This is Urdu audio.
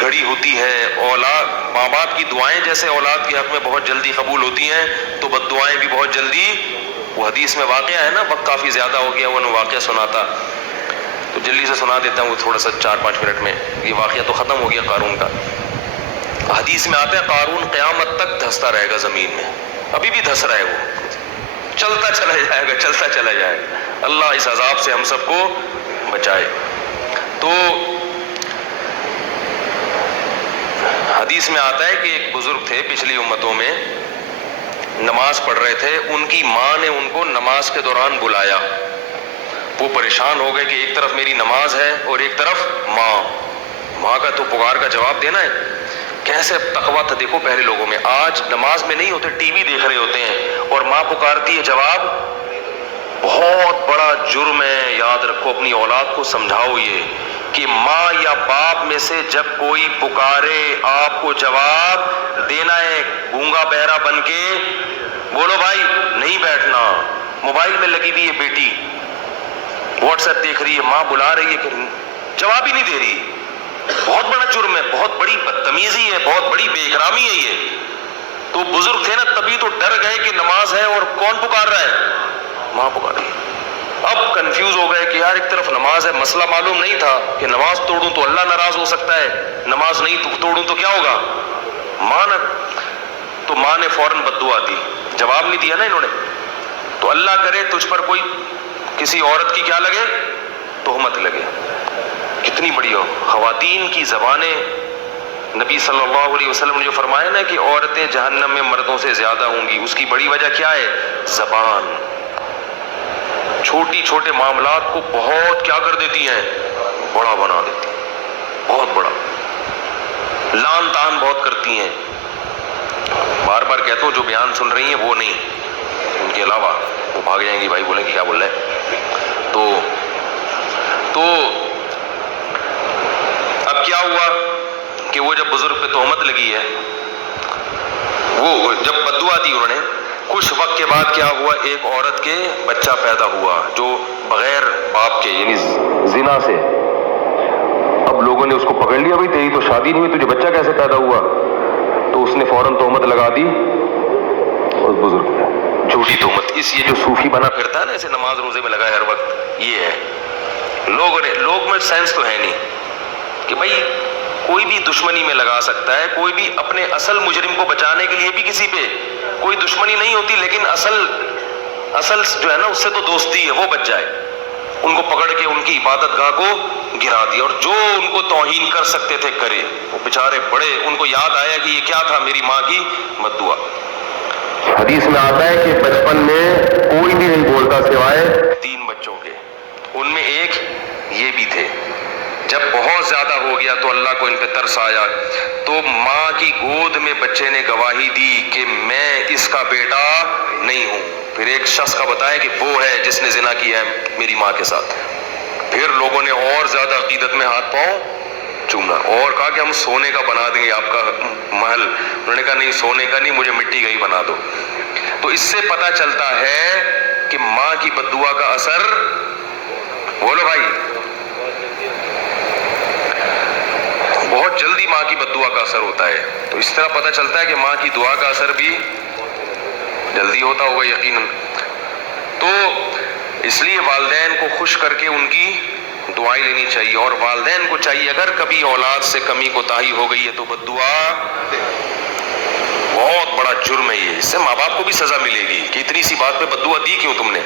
گھڑی ہوتی ہے، اولاد ماں باپ کی دعائیں جیسے اولاد کے حق میں بہت جلدی قبول ہوتی ہیں تو بد دعائیں بھی بہت جلدی. وہ حدیث میں واقعہ ہے نا، وقت کافی زیادہ ہو گیا، وہ واقعہ سناتا تو جلدی سے سنا دیتا ہوں، وہ تھوڑا سا 4-5 منٹ میں. یہ واقعہ تو ختم ہو گیا قارون کا. حدیث میں آتا ہے قارون قیامت تک دھستا رہے گا زمین میں، ابھی بھی دھس رہا ہے، وہ چلتا چلا جائے گا، چلتا چلا جائے گا. اللہ اس عذاب سے ہم سب کو بچائے. تو حدیث میں آتا ہے کہ ایک بزرگ تھے پچھلی امتوں میں، نماز پڑھ رہے تھے، ان کی ماں نے ان کو نماز کے دوران بلایا. وہ پریشان ہو گئے کہ ایک طرف میری نماز ہے اور ایک طرف ماں کا تو پکار کا جواب دینا ہے. کیسے تقویٰ تھا دیکھو پہلے لوگوں میں. آج نماز میں نہیں ہوتے، ٹی وی دیکھ رہے ہوتے ہیں اور ماں پکارتی ہے، جواب. بہت بڑا جرم ہے. یاد رکھو، اپنی اولاد کو سمجھاؤ یہ کہ ماں یا باپ میں سے جب کوئی پکارے آپ کو جواب دینا ہے. گونگا بہرا بن کے بولو بھائی نہیں بیٹھنا. موبائل میں لگی ہوئی ہے بیٹی، واٹس ایپ دیکھ رہی ہے، ماں بلا رہی ہے کہ جواب ہی نہیں دے رہی. بہت بڑا جرم ہے، بہت بڑی بدتمیزی ہے، بہت بڑی بے احترامی ہے یہ. تو بزرگ تھے نا، تبھی تو ڈر گئے کہ نماز ہے اور کون پکار رہا ہے؟ ماں پکار رہی ہے. اب کنفیوز ہو گئے کہ یار ایک طرف نماز ہے. مسئلہ معلوم نہیں تھا کہ نماز توڑوں تو اللہ ناراض ہو سکتا ہے، نماز نہیں توڑوں تو کیا ہوگا. تو ماں نے فوراً بد دعا دی. جواب نہیں دیا نا انہوں نے. تو اللہ کرے تجھ پر کوئی کسی عورت کی کیا لگے، تہمت لگے. کتنی بڑی ہو. خواتین کی زبانیں، نبی صلی اللہ علیہ وسلم نے جو فرمایا نا کہ عورتیں جہنم میں مردوں سے زیادہ ہوں گی، اس کی بڑی وجہ کیا ہے؟ زبان. چھوٹی چھوٹے معاملات کو بہت کیا کر دیتی ہیں، بڑا بنا دیتی ہیں. بہت بڑا لان تان بہت کرتی ہیں. بار بار کہتا ہوں جو بیان سن رہی ہیں وہ نہیں، ان کے علاوہ وہ بھاگ جائیں گی، بھائی بولیں کہ کیا بول رہے ہیں. تو اب کیا ہوا کہ وہ جب بزرگ پہ تہمت لگی ہے، وہ جب بددعا دی انہوں نے، کچھ وقت کے بعد کیا ہوا، ایک عورت کے بچہ پیدا ہوا جو بغیر باپ کے، یعنی زنا سے. اب لوگوں نے اس کو پکڑ لیا، بھائی تیری تو شادی نہیں ہوئی، تجھے بچہ کیسے پیدا ہوا؟ تو اس نے فوراً تہمت لگا دی اس بزرگ پہ، جھوٹی تہمت. اس یہ جو صوفی بنا پھرتا ہے نا، اسے نماز روزے میں لگا ہے ہر وقت، یہ ہے. لوگ میں سینس تو ہے نہیں کہ بھائی کوئی بھی دشمنی میں لگا سکتا ہے، کوئی بھی اپنے اصل مجرم کو بچانے کے لیے بھی کسی پہ کوئی دشمنی نہیں ہوتی، لیکن اصل جو ہے نا اس سے تو دوستی ہے، وہ بچ جائے. ان کو پکڑ کے ان کی عبادت گاہ کو گرا دیا، اور جو ان کو توہین کر سکتے تھے کرے. وہ بیچارے بڑے، ان کو یاد آیا کہ یہ کیا تھا، میری ماں کی بد دعا. حدیث میں آتا ہے کہ بچپن میں کوئی بھی نہیں بولتا سوائے 3 بچوں کے. ان میں ایک یہ بھی تھے. جب بہت زیادہ ہو گیا تو اللہ کو ان پہ ترس آیا، تو ماں کی گود میں بچے نے گواہی دی کہ میں اس کا بیٹا نہیں ہوں. پھر ایک شخص کا بتایا کہ وہ ہے جس نے زنا کیا ہے میری ماں کے ساتھ. پھر لوگوں نے اور زیادہ عقیدت میں ہاتھ پاؤں چومنا، اور کہا کہ ہم سونے کا بنا دیں گے آپ کا محل. انہوں نے کہا نہیں، سونے کا نہیں، مجھے مٹی کا ہی بنا دو. تو اس سے پتہ چلتا ہے کہ ماں کی بد دعا کا اثر، بولو بھائی، بہت جلدی ماں کی بد دعا کا اثر ہوتا ہے. تو اس طرح پتہ چلتا ہے کہ ماں کی دعا کا اثر بھی جلدی ہوتا ہوگا یقیناً. تو اس لیے والدین کو خوش کر کے ان کی دعائیں لینی چاہیے، اور والدین کو چاہیے اگر کبھی اولاد سے کمی کوتاہی ہو گئی ہے تو بد دعا بہت بڑا جرم ہے یہ. اس سے ماں باپ کو بھی سزا ملے گی کہ اتنی سی بات پہ بد دعا دی کیوں تم نے.